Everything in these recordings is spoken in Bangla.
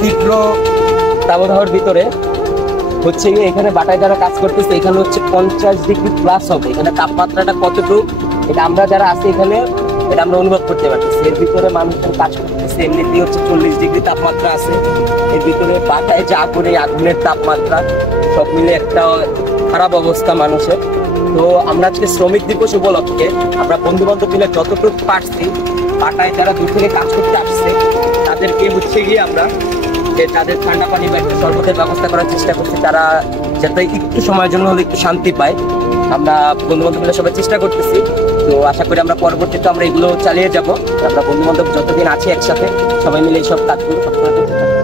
তীব্র তাপদাহের ভিতরে হচ্ছে গিয়ে এখানে বাটায় যারা কাজ করতেছে এখানে হচ্ছে 50 ডিগ্রি+ হবে। এখানে তাপমাত্রাটা কতটুকু এটা আমরা যারা আছি এখানে এটা আমরা অনুভব করতে পারতেছি। এর ভিতরে মানুষজন কাজ করতেছে, এমনিতেই হচ্ছে 40 ডিগ্রি তাপমাত্রা আছে। এর ভিতরে বাটায় যে আগুনের তাপমাত্রা সব মিলে একটা খারাপ অবস্থা মানুষের। তো আমরা আজকে শ্রমিক দিবস উপলক্ষে আমরা বন্ধু বান্ধব মিলে যতটুকু পারছি বাটায় যারা দূর থেকে কাজ করতে আসছে তাদেরকে হচ্ছে গিয়ে আমরা যে তাদের ঠান্ডা পানি বা একটু শরবতের ব্যবস্থা করার চেষ্টা করছি, তারা যাতে একটু সময়ের জন্য হলে একটু শান্তি পায়। আমরা বন্ধু বান্ধব মিলে সবাই চেষ্টা করতেছি। তো আশা করি আমরা পরবর্তীতে আমরা এগুলো চালিয়ে যাব। আমরা বন্ধু বান্ধব যতদিন আছি একসাথে সবাই মিলে এইসব কাজগুলো সবসময় করতে থাকবো।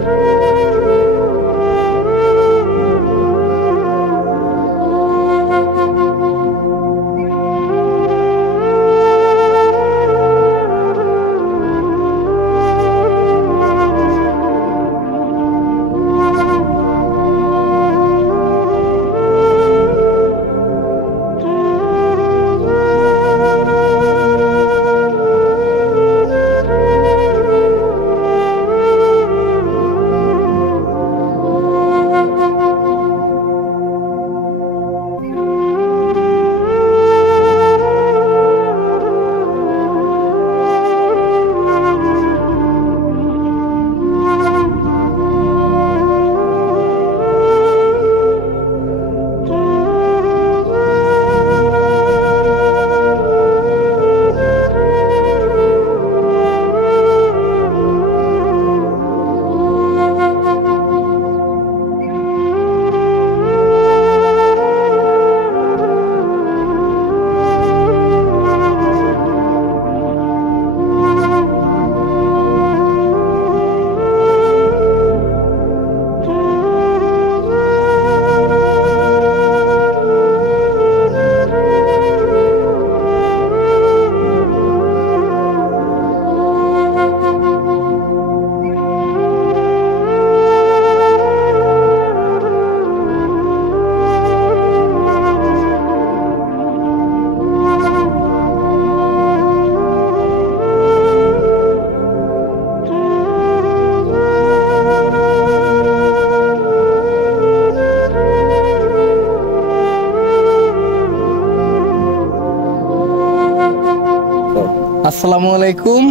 আসসালামু আলাইকুম।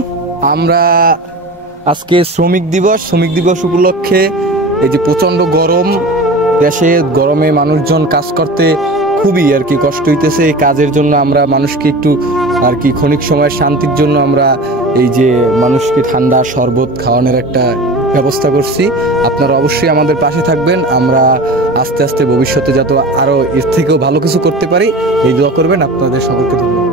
আমরা আজকে শ্রমিক দিবস উপলক্ষে এই যে প্রচন্ড গরম, দেশে গরমে মানুষজন কাজ করতে খুবই আর কি কষ্ট হইতেছে। এই কাজের জন্য আমরা মানুষকে একটু আর কি ক্ষণিক সময়ের শান্তির জন্য আমরা এই যে মানুষকে ঠান্ডা শরবত খাওয়ানোর একটা ব্যবস্থা করছি। আপনারা অবশ্যই আমাদের পাশে থাকবেন। আমরা আস্তে আস্তে ভবিষ্যতে যত আরো এর থেকেও ভালো কিছু করতে পারি এই দোয়া করবেন। আপনাদের সকলকে ধন্যবাদ।